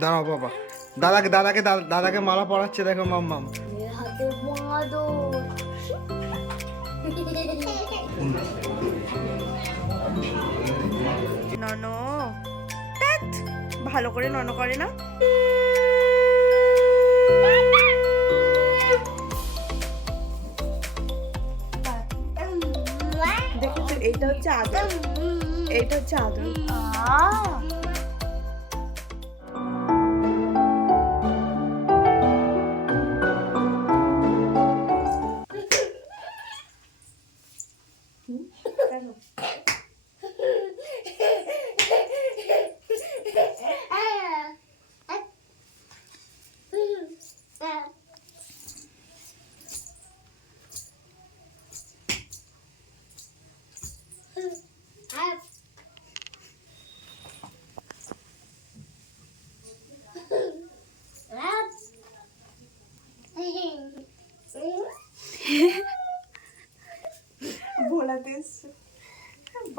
দাঁড়াও বাবা। দাদাকে দাদাকে দাদাকে মালা পরাচ্ছে, দেখো হাতে বাঁদর নন ভালো করে নন করে না। এইটা হচ্ছে আদর এটা হচ্ছে আদর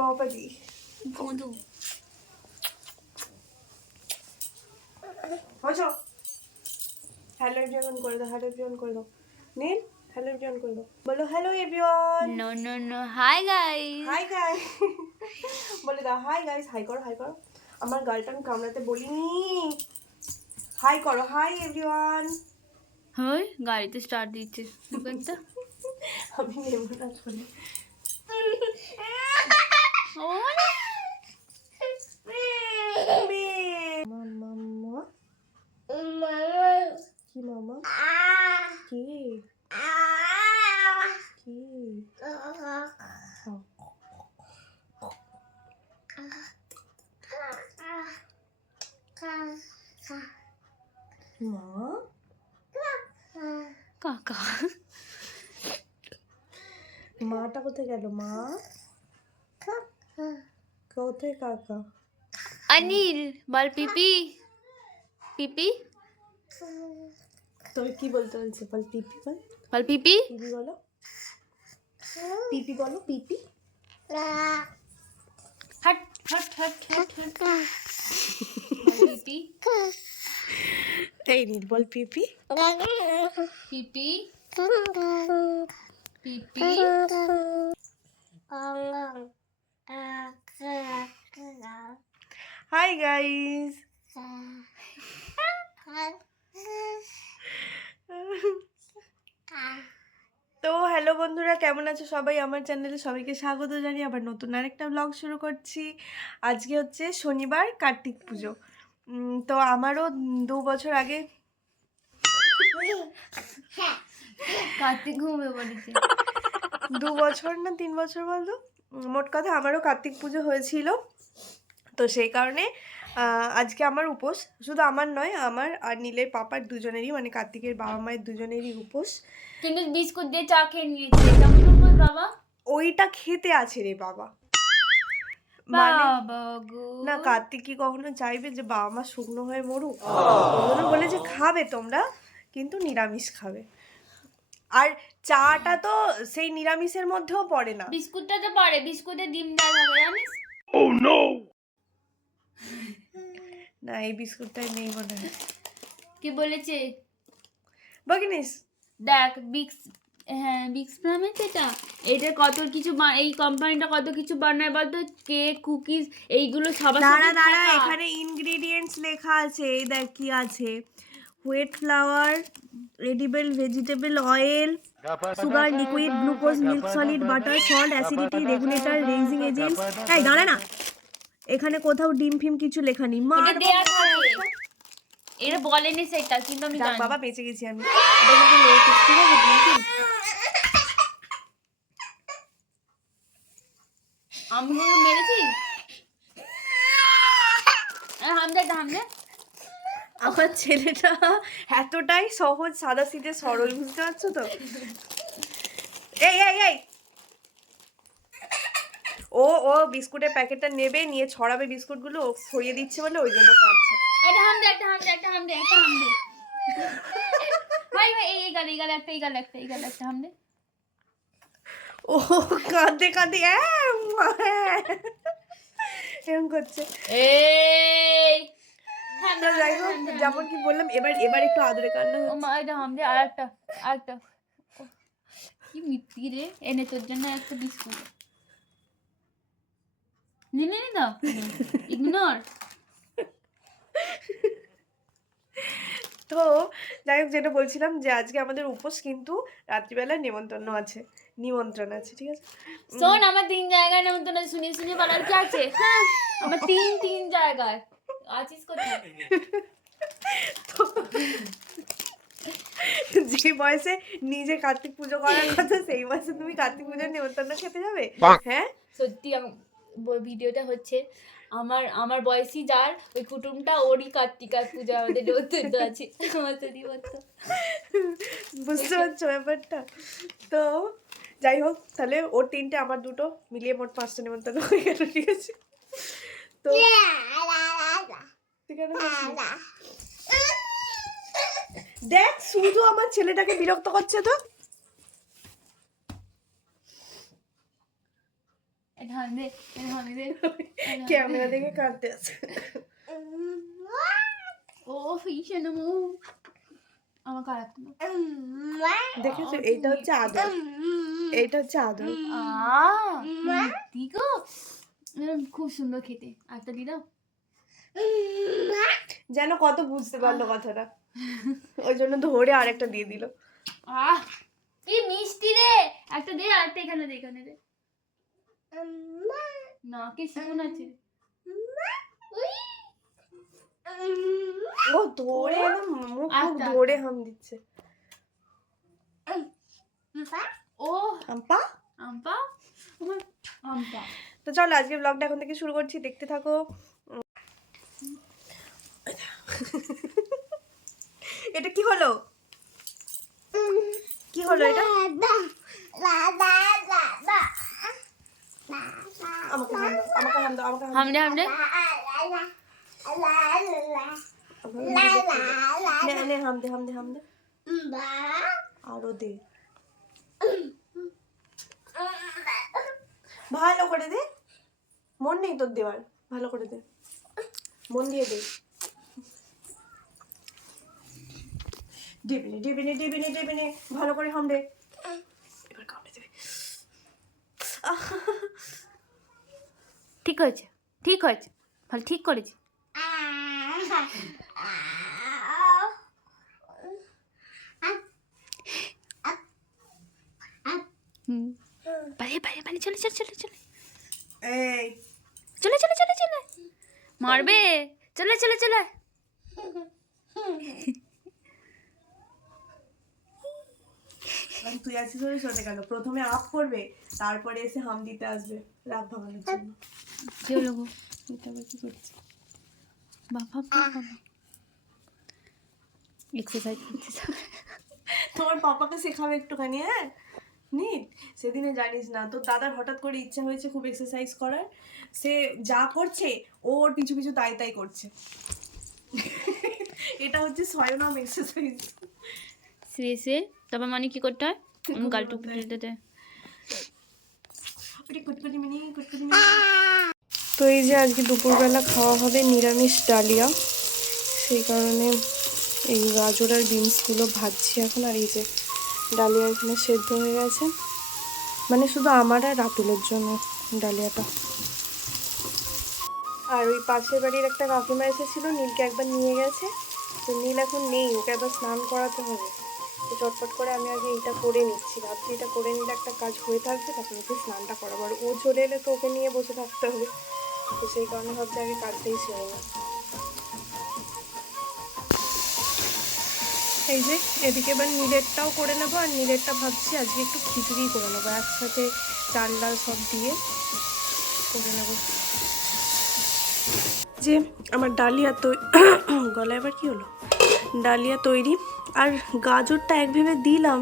বাবা দি বন্ধু হয়েছো হ্যালো এভরিওয়ান করে দাও হ্যালো এভরিওয়ান করে দাও। নীল হ্যালো এভরিওয়ান করে দাও। বলো hello everyone no no no hi guys hi guys বলে দাও হাই গাইস হাই করো হাই করো। আমার গালটা আমি কামড়াতে বলিনি। হাই করো হাই এভরিওয়ান হই গাড়িতে স্টার্ট দিচ্ছে। আমি নেব না কি মামা কি কি মা কাকা মাটা কোথায় গেল মা কোথায় কাকা অনিল বল পিপি পিপি তুমি কি বলতে বলছে বল পিপি বল বল পিপি পিপি বলো পিপি বলো পিপি hot hot hot hot hot পিপি এই নীল বল পিপি পিপি পিপি হাই গাইস তো হ্যালো বন্ধুরা কেমন আছো সবাই? আমার চ্যানেলে সবাইকে স্বাগত জানিয়ে আবার নতুন আরেকটা ব্লগ শুরু করছি। আজকে হচ্ছে শনিবার কার্তিক পুজো। তো আমারও দু বছর আগে কার্তিক ঘুমে পড়েছে। দু বছর না তিন বছর বলতো মোট কথা আমারও কার্তিক পুজো হয়েছিল। তো সেই কারণে আজকে আমার উপোস। শুধু আমার নয় আমার আর নীলের পাপার দুজনেরই মানে কার্তিকের বাবা মায়ের দুজনেরই উপোস। কিন্তু বিস্কুট দিয়ে চা খেয়ে নিয়েছে। বাবা? ওইটা খেতে আছে রে বাবা। মানে না কার্তিক কি কখনো চাইবে যে বাবা মা শুকনো হয়ে মরুক? বলে যে খাবে তোমরা কিন্তু নিরামিষ খাবে। আর চাটা তো সেই নিরামিষের মধ্যেও পড়ে না। বিস্কুটটা তো পারে বিস্কুটে ডিম দেওয়া হবে জানিস? না এই বিস্কুটটাই নেই মনে হয়। কি বলেছে? বকিনিস। দেখ বিক্স হ্যাঁ বিক্স নামে এটা। এটা কত কিছু এই কোম্পানিটা কত কিছু বানায় বলতো? কেক কুকিজ এইগুলো সবার দাঁড়া দাঁড়া এখানে ইনগ্রেডিয়েন্টস লেখা আছে এই দেখ কি আছে। Wheat flour edible vegetable oil sugar liquid glucose milk solid butter salt acidity regulator raising agents এই দাঁড়া না এখানে কোথাও ডিম ফিম কিছু লেখা নেই মা এটা বলেনি সেটা কিন্তু আমি বাবা বেঁচে গেছি আমি আমি মেরেছি হামদে হামদে আমার ছেলেটা এতটাই সহজ সাদা সিধে সরল বুঝতে পারছ তো? এই এই এই! ও ও বিস্কুটের প্যাকেটটা নেবে নিয়ে ছড়াবে বিস্কুটগুলো ও ছড়িয়ে দিচ্ছে বলে ওই জন্য কাঁদছে। এটা হামদে একটা হামদে একটা হামদে একটা হামদে ভাই ভাই এই এই গালে এই গালে একটা এই গালে একটা এই গালে একটা হামদে ও কাঁদে কাঁদে হ্যাঁ মা, হ্যাঁ। এরকম করছে। এই! তো যাই হোক যেমন কি বললাম এবার এবার একটু আদরে কান্না ও। মা এটা হামদে আর একটা আর একটা কি মিত্তি রে এনে তোর জন্য একটা বিস্কুট। নে নে নে দাও ইগনোর তো যাই হোক যেটা বলছিলাম যে আজকে আমাদের উপোস কিন্তু রাত্রিবেলা নিমন্ত্রণ আছে। নিমন্ত্রণ আছে ঠিক আছে? শোন আমার তিন জায়গায় নেমন্তন্ন আছে, শুনিয়ে শুনিয়ে বলার কি আছে? হ্যাঁ। আমার তিন তিন জায়গায়। আছিস কোথায় যে বয়সে নিজে কার্তিক পুজো করার কথা সেই বয়সে তুমি কার্তিক পুজোর নিমন্ত্রণ খেতে যাবে? হ্যাঁ? সত্যি ভিডিওটা হচ্ছে আমার আমার বয়সী যার ওই কুটুমটা ওরই কার্তিকার পূজা আমাদের নতুন আছে আমার তো বুঝতে পারছ ব্যাপারটা? তো যাই হোক তাহলে ওর তিনটে আমার দুটো মিলিয়ে মোট পাঁচটা নিমন্ত্রণ হয়ে গেল ঠিক আছে? তো? দেখ শুধু আমার ছেলেটাকে বিরক্ত করছে তো। ক্যামেরা দেখে কাঁদতে আছে। ও মো। আমাকে আর দেখেছ এইটা হচ্ছে আদর। এইটা হচ্ছে আদর। আহ সত্যি গো। উম, খুব সুন্দর খেতে। একটা দি দাও। যেন কত বুঝতে পারল কথাটা। ওই জন্য ধরে আরেকটা দিয়ে দিল। আহ কি মিষ্টি রে। একটা দে আরেকটা এখানে দে এখানে দে। না কি শিখুন আছে। ও ধরে মুখ আচ্ছা। ধরে হাম দিচ্ছে। ও আম্পা আম্পা আম্পা তো চলো আজকে ব্লগটা এখন থেকে শুরু করছি। দেখতে থাকো। এটা কি হলো? কি হলো এটা? আরও দে। ভালো করে দে। মন নেই তোর দেওয়ার। ভালো করে দে। মন দিয়ে দে। ডিবিনি ডিবিনি ডিবিনি ডিবিনি। ভালো করে হাম দে। এবার কামড়ে দেবে। ঠিক হয়েছে ঠিক হয়েছে। ভালো ঠিক করেছি। হুম। বাইরে বাইরে চলে চলে চলে চলে। এই। চলে চলে চলে চলে। মারবে? চলে চলে চলে। তুই আছিস ধরে চলে গেল। প্রথমে আপ করবে তারপরে এসে হাম দিতে আসবে রাগ ভাঙানোর জন্য। হলো গো এটা আবার কি করছে? বাবা বাবা। এক্সারসাইজ করতে তোমার পাপাকে শেখাবে একটুখানি হ্যাঁ? নিট সেদিনে জানিস না। তোর দাদার হঠাৎ করে ইচ্ছা হয়েছে খুব এক্সারসাইজ করার। সে যা করছে ও ওর পিছু পিছু তাই তাই করছে। এটা হচ্ছে স্বয়নাম এক্সারসাইজ শ্রেষে তারপর মানে কি করতে হয়? গালটু দিতে তো এই যে আজকে দুপুরবেলা খাওয়া হবে নিরামিষ ডালিয়া। সেই কারণে এই গাজর আর বিনসগুলো ভাজছি এখন। আর এই যে ডালিয়া এখানে সেদ্ধ হয়ে গেছে। মানে শুধু আমার আর রাতুলের জন্য ডালিয়াটা। আর ওই পাশের বাড়ির একটা কাকিমা এসেছিল, নীলকে একবার নিয়ে গেছে। তো নীল এখন নেই, ওকে একবার স্নান করাতে হবে। তো চটপট করে আমি আগে এটা করে নিচ্ছি। রাত্রি এটা করে নিলে একটা কাজ হয়ে থাকবে, তারপর ওকে স্নানটা করাবো। আর ও চলে এলে তো ওকে নিয়ে বসে থাকতে হবে। তো সেই কারণে ভাবছি আগে কাজটাই সেরে না এই যে, এদিকে এবার নীলেরটাও করে নেব, আর নীলেরটা ভাবছি আজকে একটু খিচুড়ি করে নেব, একসাথে চাল ডাল সব দিয়ে করে নেব। যে, আমার ডালিয়া তৈ, গলায় এবার কী হলো? ডালিয়া তৈরি, আর গাজরটা এক ভেবে দিলাম,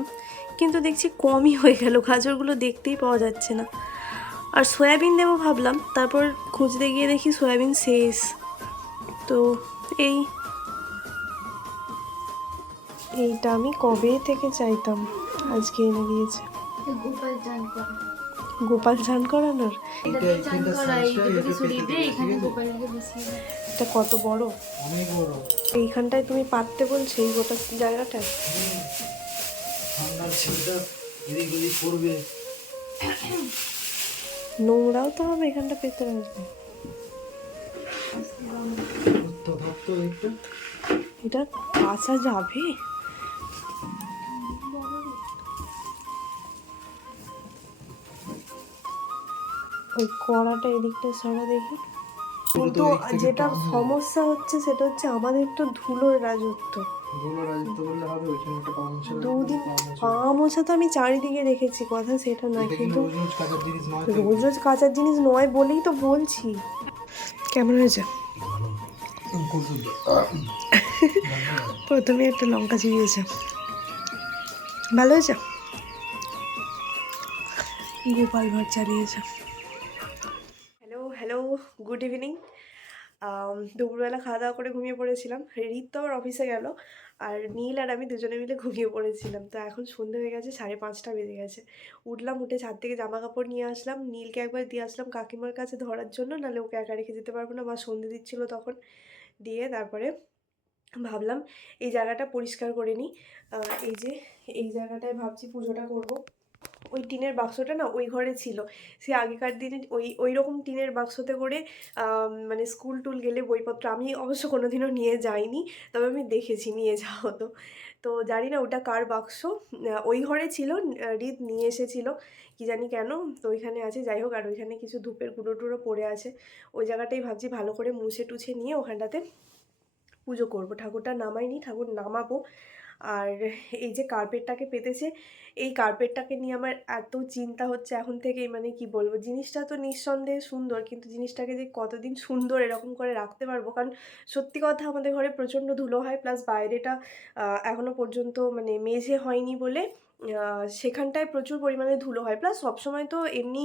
কিন্তু দেখছি কমই হয়ে গেল, গাজরগুলো দেখতেই পাওয়া যাচ্ছে না। আর সয়াবিন দেবো ভাবলাম, তারপর খুঁজতে গিয়ে দেখি সয়াবিন শেষ। তো এই এইটা আমি কবে থেকে চাইতাম? আজকে এনে দিয়েছে। গোপাল চান গোপাল চান করানোর। এটা কত বড়? এইখানটায় তুমি পাততে বলছো এই গোটা জায়গাটায় নোংরাও তো হবে এখানটা পেতে আসবে। এটা কাঁচা যাবে? ওই কড়াটা এদিকটা সারা দেখি। কিন্তু যেটা সমস্যা হচ্ছে সেটা হচ্ছে আমাদের তো ধুলোর রাজত্ব। দুদিন পা মোছা। তো আমি চারিদিকে রেখেছি কথা সেটা নয় কিন্তু রোজ রোজ কাঁচার জিনিস নয় বলেই তো বলছি। কেমন হয়েছে? প্রথমে একটা লঙ্কা চিবিয়েছে ভালো হয়েছে? গোপাল ভাট চালিয়েছে। Good evening. দুপুরবেলা খাওয়া দাওয়া করে ঘুমিয়ে পড়েছিলাম। রিত তো আমার অফিসে গেল আর নীল আর আমি দুজনে মিলে ঘুমিয়ে পড়েছিলাম। তো এখন সন্ধে হয়ে গেছে, সাড়ে পাঁচটা বেজে গেছে। উঠলাম, উঠে ছাদ থেকে জামা কাপড় নিয়ে আসলাম। নীলকে একবার দিয়ে আসলাম কাকিমার কাছে ধরার জন্য, নাহলে ওকে একা রেখে যেতে পারব না মা সন্ধে দিচ্ছিল তখন দিয়ে তারপরে ভাবলাম এই জায়গাটা পরিষ্কার করে নিই। এই যে, এই জায়গাটায় ভাবছি পুজোটা করব। ওই টিনের বাক্সটা না ওই ঘরে ছিল। সে আগেকার দিনে ওই ওই রকম টিনের বাক্সতে করে মানে স্কুল টুল গেলে বইপত্র আমি অবশ্য কোনোদিনও নিয়ে যাইনি, তবে আমি দেখেছি নিয়ে যাওয়া হতো তো জানি না ওটা কার বাক্স ওই ঘরে ছিল রিদ নিয়ে এসেছিল, কি জানি কেন, তো ওইখানে আছে, যাই হোক, আর ওইখানে কিছু ধূপের গুঁড়ো টুড়ো পড়ে আছে। ওই জায়গাটাই ভাবছি ভালো করে মুছে টুছে নিয়ে ওখানটাতে পুজো করব। ঠাকুরটা নামাইনি ঠাকুর নামাবো। আর এই যে কার্পেটটাকে পেতেছে এই কার্পেটটাকে নিয়ে আমার এত চিন্তা হচ্ছে এখন থেকেই মানে কি বলব জিনিসটা তো নিঃসন্দেহে সুন্দর কিন্তু জিনিসটাকে যে কতদিন সুন্দর এরকম করে রাখতে পারব? কারণ সত্যি কথা আমাদের ঘরে প্রচণ্ড ধুলো হয় প্লাস বাইরেটা আহ, এখনও পর্যন্ত মানে মেঝে হয়নি বলে সেখানটায় প্রচুর পরিমাণে ধুলো হয়। প্লাস সবসময় তো এমনি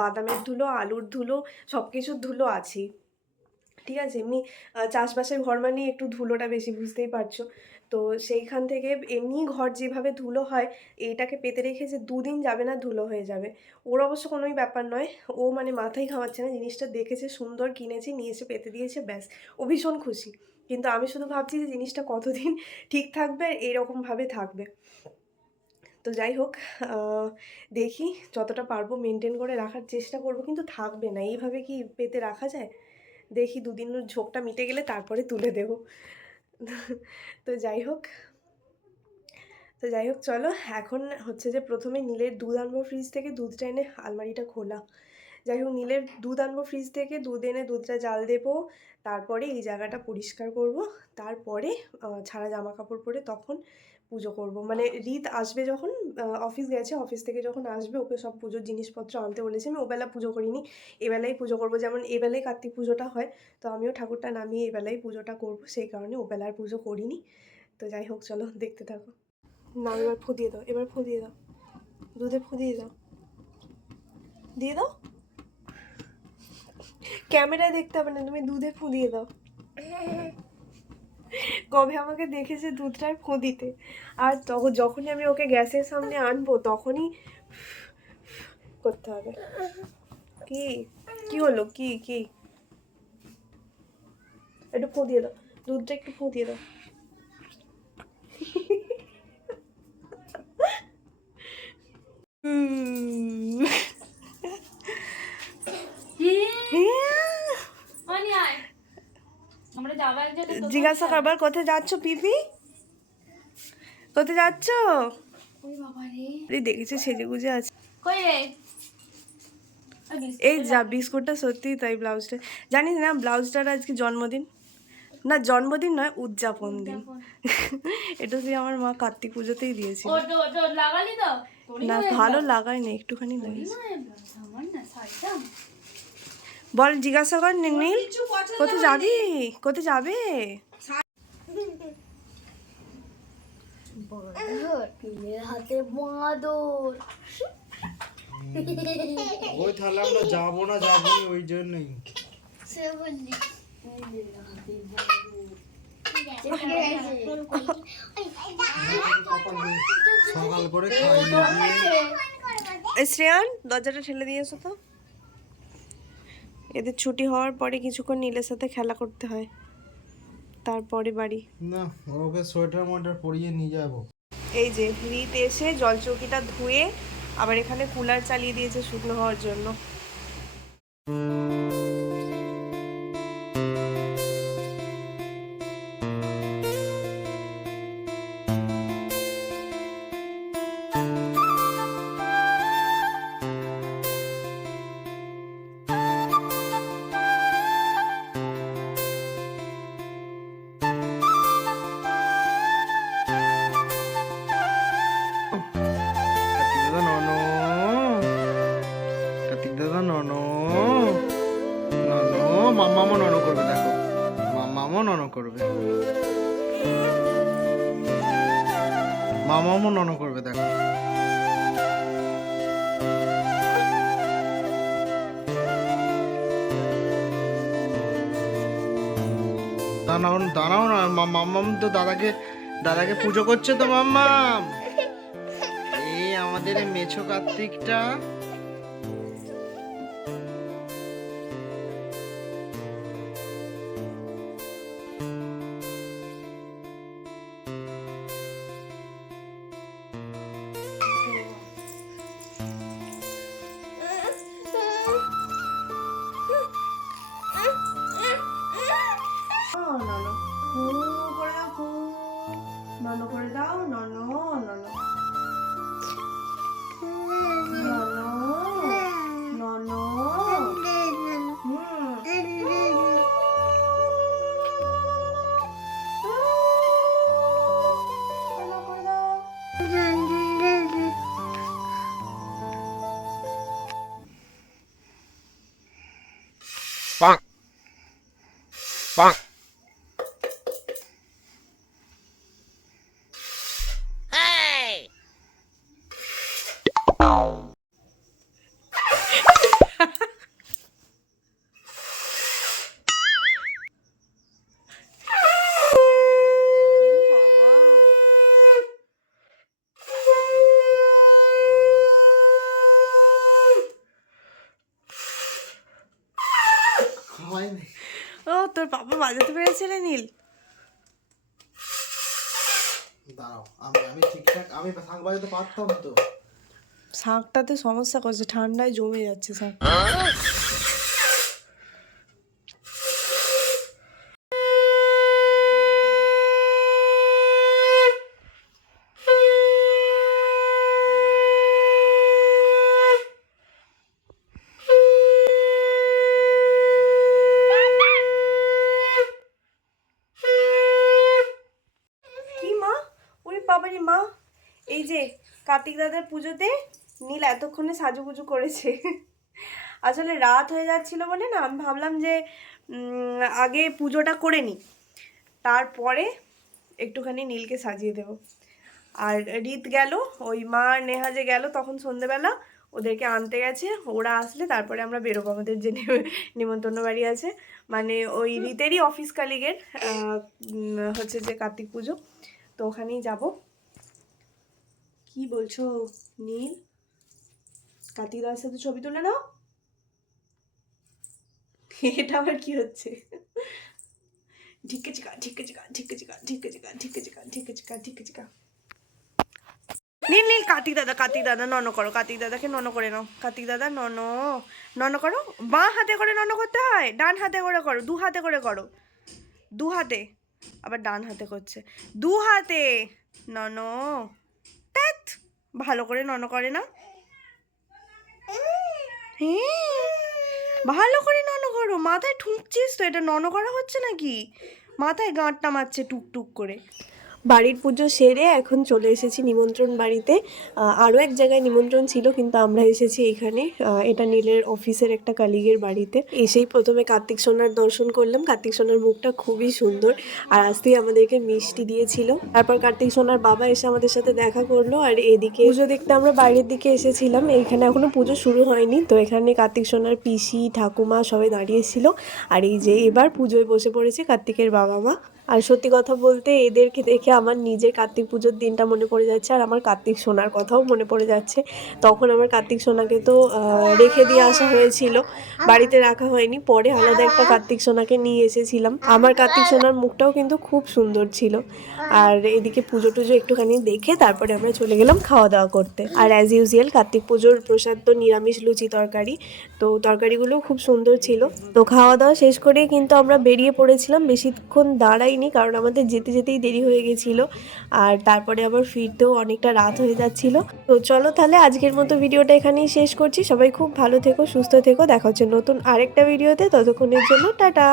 বাদামের ধুলো আলুর ধুলো সব কিছুর ধুলো আছেই। ঠিক আছে? এমনি চাষবাসের ঘর মানেই একটু ধুলোটা বেশি বুঝতেই পারছ? তো সেইখান থেকে এমনি ঘর যেভাবে ধুলো হয় এইটাকে পেতে রেখে যে দুদিন যাবে না ধুলো হয়ে যাবে। ওর অবশ্য কোনোই ব্যাপার নয়। ও মানে মাথায় ঘামাচ্ছে না, জিনিসটা দেখেছে, সুন্দর কিনেছে, নিয়ে এসে পেতে দিয়েছে, ব্যাস। ও ভীষণ খুশি। কিন্তু আমি শুধু ভাবছি যে জিনিসটা কতদিন ঠিক থাকবে এইরকমভাবে থাকবে। তো যাই হোক দেখি যতটা পারব মেনটেন করে রাখার চেষ্টা করব, কিন্তু থাকবে না। এইভাবে কি পেতে রাখা যায়? দেখি দুদিন ওর ঝোঁকটা মিটে গেলে তারপরে তুলে দেব। তো যাই হোক, তো যাই হোক, চলো এখন হচ্ছে যে প্রথমে নীলের দুধ আনব ফ্রিজ থেকে, দুধটা এনে আলমারিটা খোলা। যাই হোক, নীলের দুধ আনব ফ্রিজ থেকে, দুধ এনে দুধটা জাল দেবো, তারপরে এই জায়গাটা পরিষ্কার করব, তারপরে ছাড়া জামা কাপড় পরে তখন পুজো করব। মানে রিত আসবে যখন অফিস গেছে অফিস থেকে যখন আসবে, ওকে সব পুজোর জিনিসপত্র আনতে বলেছি। আমি ওবেলা পুজো করিনি, এবেলাই পুজো করব। যেমন এবেলায় কার্তিক পুজোটা হয়, তো আমিও ঠাকুরটা নামিয়ে এবেলায় পুজোটা করব। সেই কারণে ওবেলার পুজো করিনি। তো যাই হোক, চলো দেখতে থাকো। না, এবার ফু দিয়ে দাও, এবার ফু দিয়ে দাও। দুধে ফু দিয়ে দাও। দিয়ে দাও। ক্যামেরায় দেখতে হবে না, তুমি দুধে ফু দিয়ে দাও। কবে আমাকে দেখেছে দুধটায় ফু দিতে আর তখন যখনই আমি ওকে গ্যাসের সামনে আনব তখনই করতে হবে। কি? কি হলো? কি? কি? একটু ফু দিয়ে দাও। দুধটা একটু ফু দিয়ে দাও। হুম আয়। আমরা যাব এক জায়গায় তো জিজ্ঞাসা করবার কোথায় যাচ্ছ পিপি? কোথায় যাচ্ছ? দেখেছি সেজে গুজে আছে এই যা বিস্কুটটা সত্যি তাই ব্লাউজটা। জানিস না ব্লাউজটার আজকে জন্মদিন। না জন্মদিন নয় উদযাপন দিন। এটা দিয়ে আমার মা কার্তিক পুজোতেই দিয়েছিল। ও তো তো লাগালি তো? তোরই না ভালো। লাগায় না একটুখানি লাগিয়েছে হয়ে গেল। আমার না শাড়িটা বল জিজ্ঞাসা কর নীল কোথায় যাবি? কোথায় যাবে? হাতে বাঁদর। ওই তাহলে আমরা যাব না যাব না ওই জন্যই। সে বললি সকাল করে শ্রেয়ান দরজাটা ঠেলে দিয়েছ তো। এদের ছুটি হওয়ার পরে কিছুক্ষণ নীলের সাথে খেলা করতে হয়। তারপরে বাড়ি। না ওকে সোয়েটার মোয়েটার পরিয়ে নিয়ে যাব। এই যে রীত এসে জলচৌকিটা ধুয়ে আবার এখানে কুলার চালিয়ে দিয়েছে শুকনো হওয়ার জন্য। দাঁড়াও দাঁড়াও না মাম্মাম তো দাদাকে দাদাকে পুজো করছে তো, মাম্মাম। এই আমাদের মেছো কার্তিকটা। হয়নি। ও তোর বাবা বাজাতে পেরেছে রে নীল? দাঁড়াও আমি আমি ঠিকঠাক আমি শাঁখ বাজাতে পারতাম তো। শাঁখটাতে সমস্যা করছে ঠান্ডায় জমে যাচ্ছে শাঁখ কি মা বাবারি মা। এই যে কার্তিক দাদার পুজোতে নীল এতক্ষণে সাজুগুজু করেছে। আসলে রাত হয়ে যাচ্ছিল বলে না, আমি ভাবলাম যে আগে পুজোটা করে নিই। তারপরে একটুখানি নীলকে সাজিয়ে দেব। আর রীত গেল, ওই মা নেহা যে গেল তখন সন্ধেবেলা ওদেরকে আনতে গেছে। ওরা আসলে তারপরে আমরা বেরোবো, আমাদের যে নিমন্ত্রণ বাড়ি আছে। মানে ওই রীতেরই অফিস কালিগের হচ্ছে যে কার্তিক পুজো। তো ওখানেই যাব। কি বলছো, নীল? কার্তিক দাদার সাথে ছবি তুলে নাও। এটা আবার কি হচ্ছে? ঢিকে চিকা ঢিকে চিকা ঢিকে চিকা ঢিকে চিকা ঢিকে চিকা ঢিকে চিকা ঢিকে চিকা নীল নীল, কার্তিক দাদা কার্তিক দাদা, নন করো, কার্তিক দাদাকে নন করে নাও। কার্তিক দাদা, নন নন করো। বাঁ হাতে করে নন করতে হয়, ডান হাতে করে করো, দু হাতে করে করো। দু হাতে, আবার ডান হাতে করছে। দু হাতে, নন। ভালো করে নন করে না? ভালো করে নন করো। মাথায় ঠুকছিস তো? এটা নন করা হচ্ছে নাকি? মাথায় গাঁটটা মারছে টুকটুক করে। বাড়ির পুজো সেরে এখন চলে এসেছি নিমন্ত্রণ বাড়িতে। আরও এক জায়গায় নিমন্ত্রণ ছিল, কিন্তু আমরা এসেছি এখানে। এটা নীলের অফিসের একটা কালিগের বাড়িতে। এসেই প্রথমে কার্তিক সোনার দর্শন করলাম। কার্তিক সোনার মুখটা খুবই সুন্দর আর আসতেই আমাদেরকে মিষ্টি দিয়েছিল। তারপর কার্তিক সোনার বাবা এসে আমাদের সাথে দেখা করল আর এদিকে পুজো দেখতে আমরা বাইরের দিকে এসেছিলাম। এখানে এখনও পুজো শুরু হয়নি, তো এখানে কার্তিক সোনার পিসি, ঠাকুমা সবাই দাঁড়িয়েছিল আর এই যে এবার পুজোয় বসে পড়েছে কার্তিকের বাবা মা আর সত্যি কথা বলতে এদেরকে দেখে আমার নিজের কার্তিক পুজোর দিনটা মনে পড়ে যাচ্ছে, আর আমার কার্তিক সোনার কথাও মনে পড়ে যাচ্ছে। তখন আমার কার্তিক সোনাকে তো রেখে দিয়ে আসা হয়েছিল, বাড়িতে রাখা হয়নি, পরে আলাদা একটা কার্তিক সোনাকে নিয়ে এসেছিলাম। আমার কার্তিক সোনার মুখটাও কিন্তু খুব সুন্দর ছিল। আর এদিকে পুজো টুজো একটুখানি দেখে তারপরে আমরা চলে গেলাম খাওয়া দাওয়া করতে। আর অ্যাজ ইউজুয়াল কার্তিক পুজোর প্রসাদ তো নিরামিষ লুচি তরকারি, তো তরকারিগুলো খুব সুন্দর ছিল। তো খাওয়া দাওয়া শেষ করে কিন্তু আমরা বেরিয়ে পড়েছিলাম, বেশিক্ষণ দাঁড়াইনি কারণ আমাদের যেতে যেতেই দেরি হয়ে গেছিল আর তারপরে আবার ফিরতেও অনেকটা রাত হয়ে যাচ্ছিল। তো চলো তাহলে আজকের মতো ভিডিওটা এখানেই শেষ করছি। সবাই খুব ভালো থেকো, সুস্থ থেকো। দেখা হচ্ছে নতুন আরেকটা ভিডিওতে। ততক্ষণের জন্য টাটা।